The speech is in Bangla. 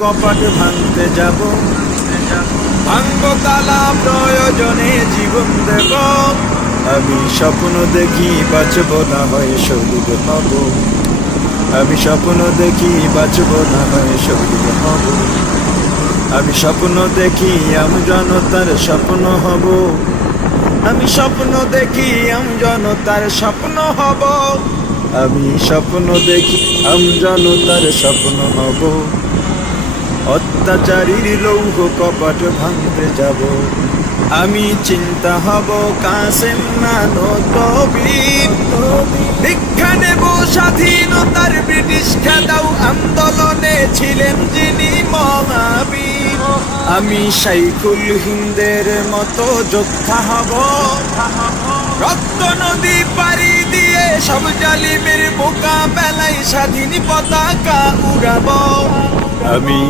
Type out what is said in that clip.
কপাট ভাঙতে যাব, ভাঙব তালা প্রয়োজনে জীবন দেব। আমি স্বপ্ন দেখি বাঁচব না হয় শহীদ হব। আমি স্বপ্ন দেখি বাঁচব না হয় শহীদ হব। আমি স্বপ্ন দেখি আমজনতার স্বপ্ন হব। আমি স্বপ্ন দেখি আমজনতার স্বপ্ন হব। আমি স্বপ্ন দেখি আমজনতার স্বপ্ন হব। অত্যাচারীর লৌহ কপাট ভাঙতে যাব। আমি চিন্তা হব কাসেম মানবীর। দীক্ষা নেব স্বাধীনতার ব্রিটিশ খেদাও আন্দোলনে ছিলেন যিনি মহাবীর। আমি শাইখুল হিন্দের মতো যোদ্ধা হব। রক্ত নদী পাড়ি দিয়ে সব জালিমের মোকাবেলায় স্বাধীন পতাকা উড়াবো। আমি